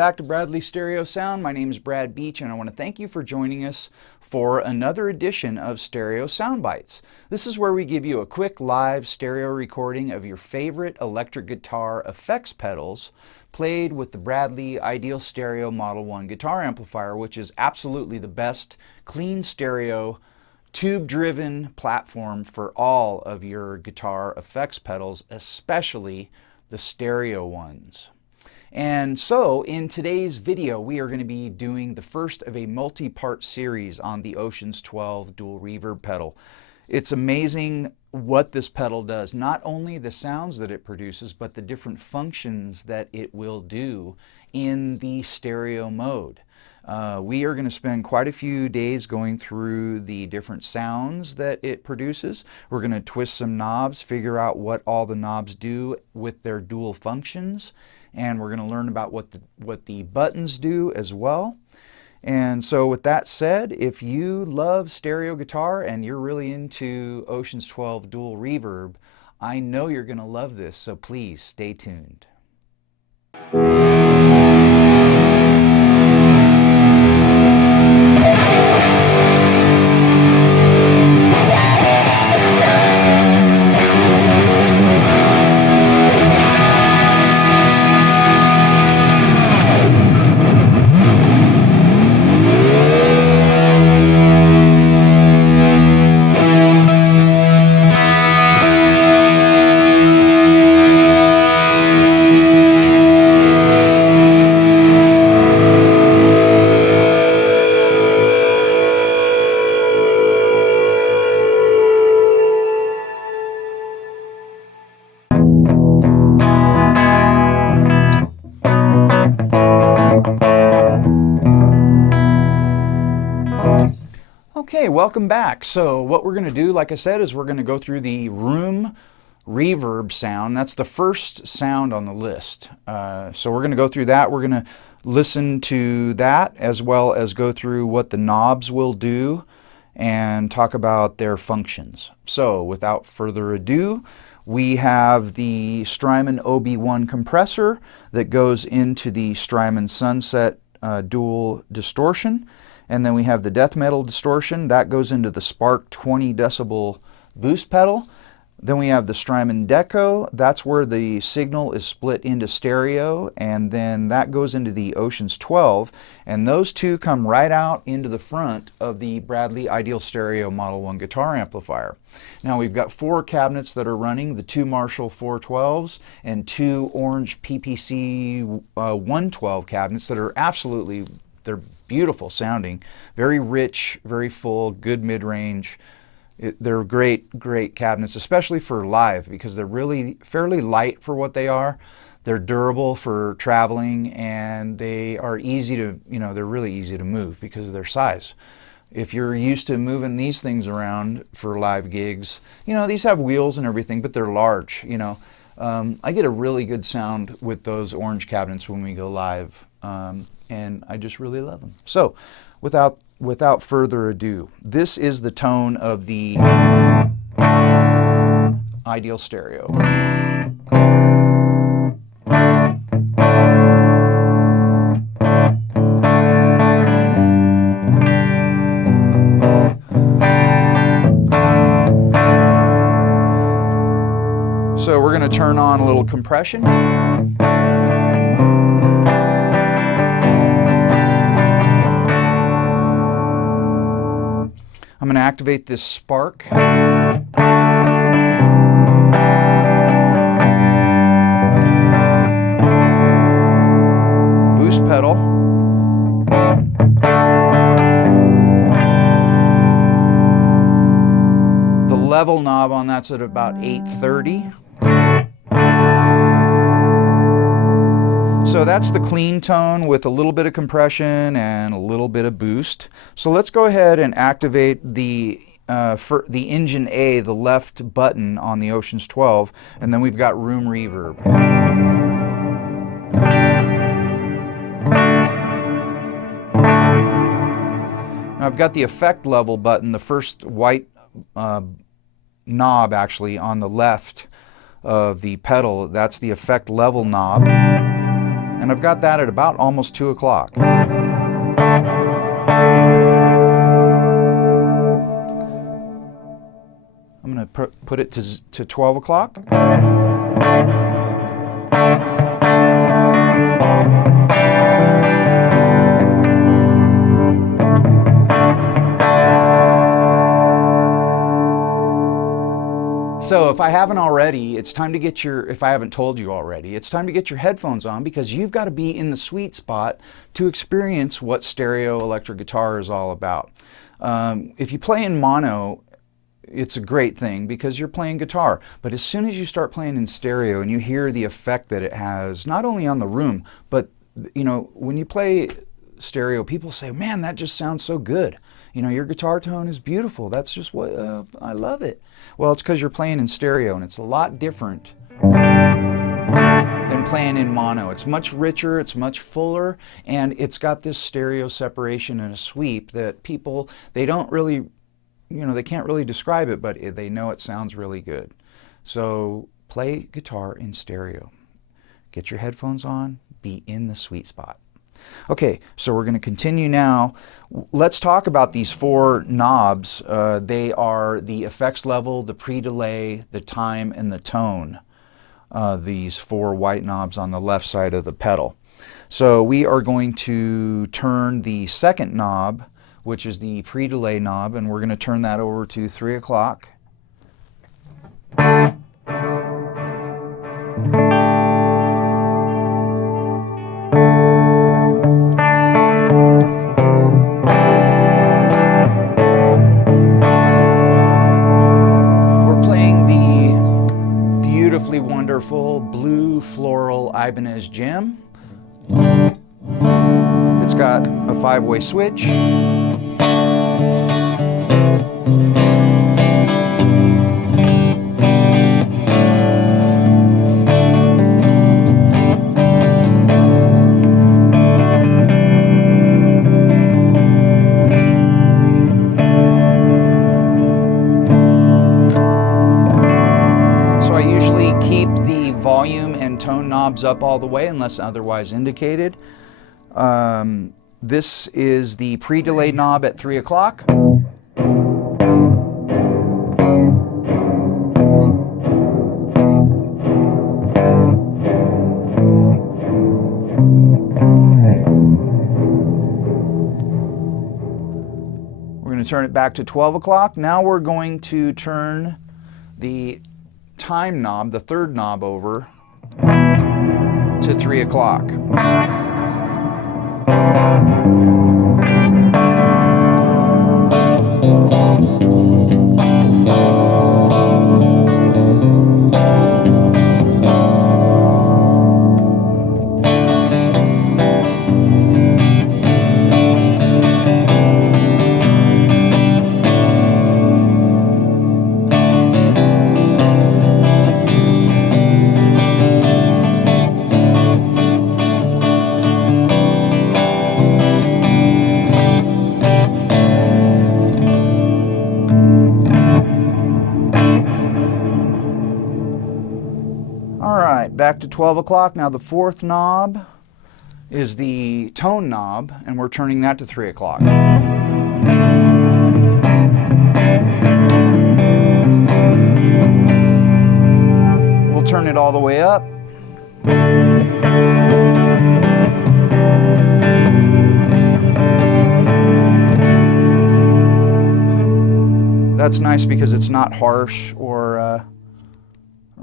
back to Bradley Stereo Sound. My name is Brad Beach, and I want to thank you for joining us for another edition of Stereo Sound Bites. This is where we give you a quick live stereo recording of your favorite electric guitar effects pedals played with the Bradley Ideal Stereo Model 1 guitar amplifier, which is absolutely the best clean stereo tube-driven platform for all of your guitar effects pedals, especially the stereo ones. And so in today's video, we are going to be doing the first of a multi-part series on the Oceans 12 dual reverb pedal. It's amazing what this pedal does, not only the sounds that it produces, but the different functions that it will do in the stereo mode. We are going to spend quite a few days going through the different sounds that it produces. We're going to twist some knobs, figure out what all the knobs do with their dual functions, and we're going to learn about what the buttons do as well. And so with that said, if you love stereo guitar and you're really into Oceans 12 dual reverb, I know you're going to love this, so please stay tuned. Okay, welcome back. So what we're going to do, like I said, is we're going to go through the room reverb sound. That's the first sound on the list. So we're going to go through that. We're going to listen to that as well as go through what the knobs will do and talk about their functions. So without further ado, we have the Strymon OB1 compressor that goes into the Strymon Sunset dual distortion. And then we have the death metal distortion that goes into the Spark 20 decibel boost pedal. Then we have the Strymon Deco. That's where the signal is split into stereo, and then that goes into the Oceans 12. And those two come right out into the front of the Bradley Ideal Stereo Model 1 guitar amplifier. Now we've got 4 cabinets that are running, the 2 Marshall 412s and 2 Orange PPC 112 cabinets that are absolutely, they're beautiful sounding, very rich, very full, good mid-range. They're great cabinets, especially for live, because they're really fairly light for what they are. They're durable for traveling, and they are easy to, they're really easy to move because of their size. If you're used to moving these things around for live gigs, these have wheels and everything, but they're large, I get a really good sound with those orange cabinets when we go live. And I just really love them. So without further ado, this is the tone of the Ideal Stereo. So we're going to turn on a little compression. I'm going to activate this Spark. Boost pedal. The level knob on that's at about 830. So that's the clean tone with a little bit of compression and a little bit of boost. So let's go ahead and activate the engine A, the left button on the Oceans 12, and then we've got room reverb. Now I've got the effect level button, the first white knob actually on the left of the pedal. That's the effect level knob. And and I've got that at about almost 2 o'clock. I'm going to put it to 12 o'clock. So if I haven't already, it's time to get if I haven't told you already, it's time to get your headphones on, because you've got to be in the sweet spot to experience what stereo electric guitar is all about. If you play in mono, it's a great thing because you're playing guitar. But as soon as you start playing in stereo and you hear the effect that it has, not only on the room, but you know, when you play stereo, people say, man, that just sounds so good. You know, your guitar tone is beautiful. That's just what, I love it. Well, it's because you're playing in stereo, and it's a lot different than playing in mono. It's much richer, it's much fuller, and it's got this stereo separation and a sweep that people, they don't really, you know, they can't really describe it, but they know it sounds really good. So play guitar in stereo. Get your headphones on, be in the sweet spot. Okay, so we're going to continue now. Let's talk about these 4 knobs. They are the effects level, the pre-delay, the time, and the tone. These 4 white knobs on the left side of the pedal. So we are going to turn the second knob, which is the pre-delay knob, and we're going to turn that over to 3 o'clock. Wonderful blue floral Ibanez gem. It's got a 5-way switch. Volume and tone knobs up all the way unless otherwise indicated. This is the pre-delay knob at 3 o'clock. We're going to turn it back to 12 o'clock. Now we're going to turn the time knob, the third knob, over to 3 o'clock. Back to 12 o'clock. Now the fourth knob is the tone knob, and we're turning that to 3 o'clock. We'll turn it all the way up. That's nice because it's not harsh or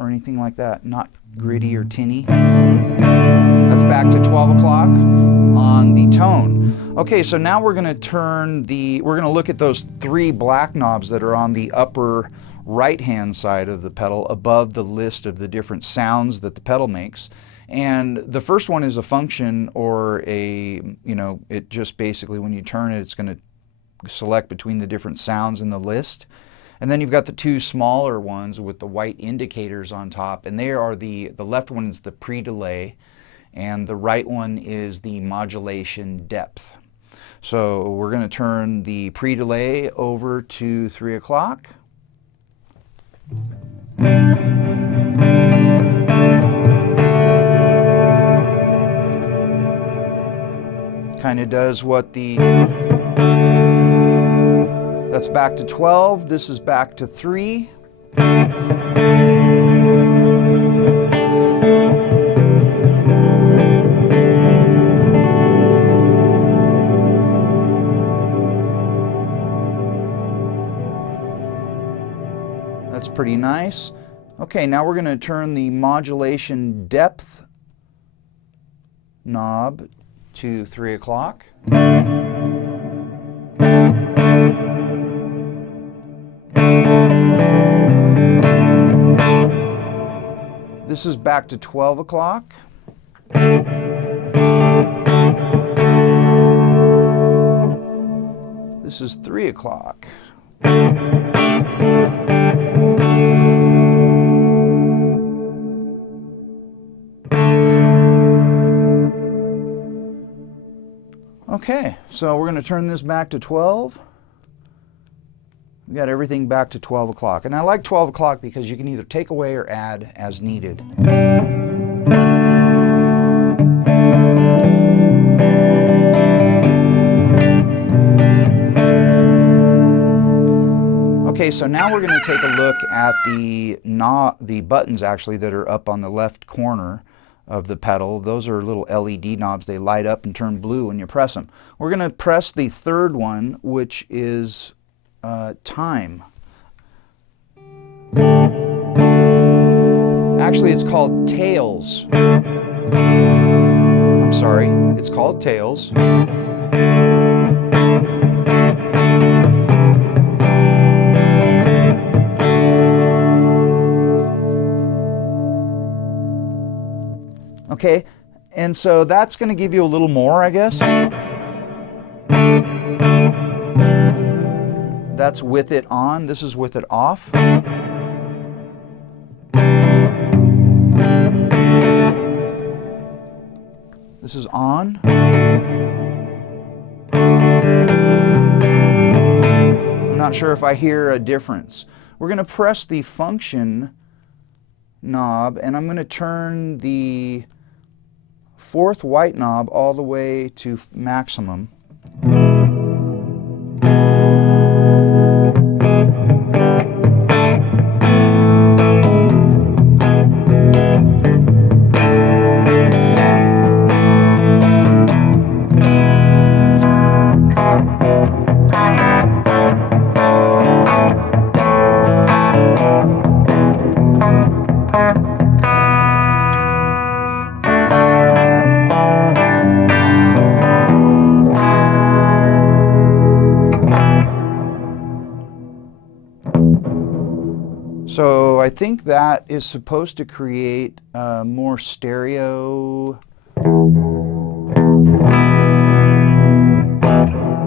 anything like that, not gritty or tinny. That's back to 12 o'clock on the tone. Okay, so now we're going to look at those 3 black knobs that are on the upper right-hand side of the pedal above the list of the different sounds that the pedal makes. And the first one is a function, or it just basically, when you turn it, it's going to select between the different sounds in the list. And then you've got the 2 smaller ones with the white indicators on top, and they are the left one is the pre-delay, and the right one is the modulation depth. So we're going to turn the pre-delay over to 3 o'clock. Kind of does what the... That's back to 12. This is back to 3. That's pretty nice. Okay, now we're going to turn the modulation depth knob to 3 o'clock. This is back to 12 o'clock. This is 3 o'clock. Okay, so we're going to turn this back to 12. We got everything back to 12 o'clock. And I like 12 o'clock because you can either take away or add as needed. Okay, so now we're going to take a look at the buttons actually that are up on the left corner of the pedal. Those are little LED knobs. They light up and turn blue when you press them. We're going to press the third one, which is time. Actually, it's called tails. I'm sorry, it's called tails. Okay, and so that's going to give you a little more, I guess. That's with it on. This is with it off. This is on. I'm not sure if I hear a difference. We're going to press the function knob, and I'm going to turn the fourth white knob all the way to maximum. So I think that is supposed to create more stereo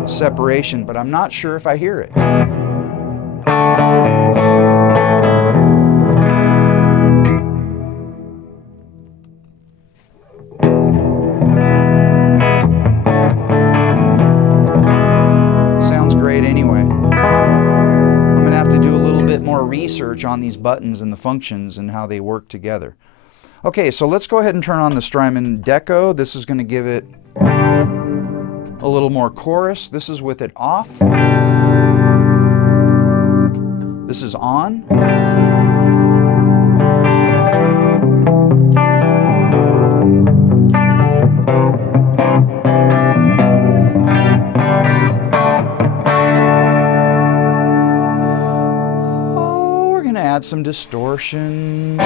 separation, but I'm not sure if I hear it. Sounds great anyway. More research on these buttons and the functions and how they work together. Okay, so let's go ahead and turn on the Strymon Deco. This is going to give it a little more chorus. This is with it off. This is on. Add some distortion.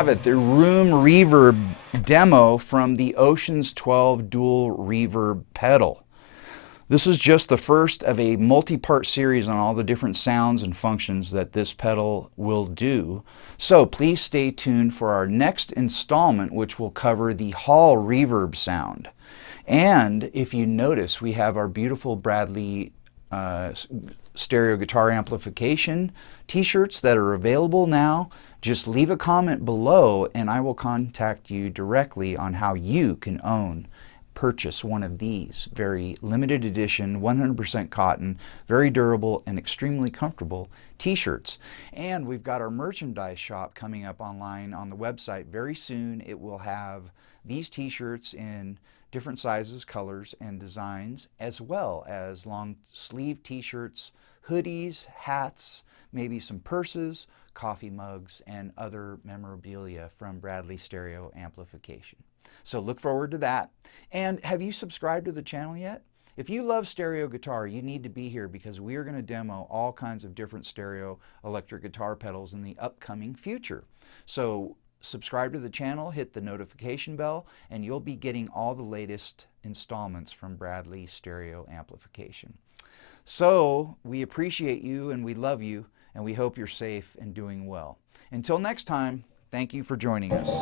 have it, the room reverb demo from the Oceans 12 dual reverb pedal. This is just the first of a multi-part series on all the different sounds and functions that this pedal will do. So please stay tuned for our next installment, which will cover the hall reverb sound. And if you notice, we have our beautiful Bradley stereo guitar amplification t-shirts that are available now. Just leave a comment below and I will contact you directly on how you can purchase one of these very limited edition, 100% cotton, very durable and extremely comfortable t-shirts. And we've got our merchandise shop coming up online on the website very soon. It will have these t-shirts in different sizes, colors, and designs, as well as long sleeve t-shirts, hoodies, hats, maybe some purses, coffee mugs, and other memorabilia from Bradley Stereo Amplification. So look forward to that. And have you subscribed to the channel yet? If you love stereo guitar, you need to be here because we are going to demo all kinds of different stereo electric guitar pedals in the upcoming future. So subscribe to the channel, hit the notification bell, and you'll be getting all the latest installments from Bradley Stereo Amplification. So we appreciate you and we love you and we hope you're safe and doing well. Until next time, thank you for joining us.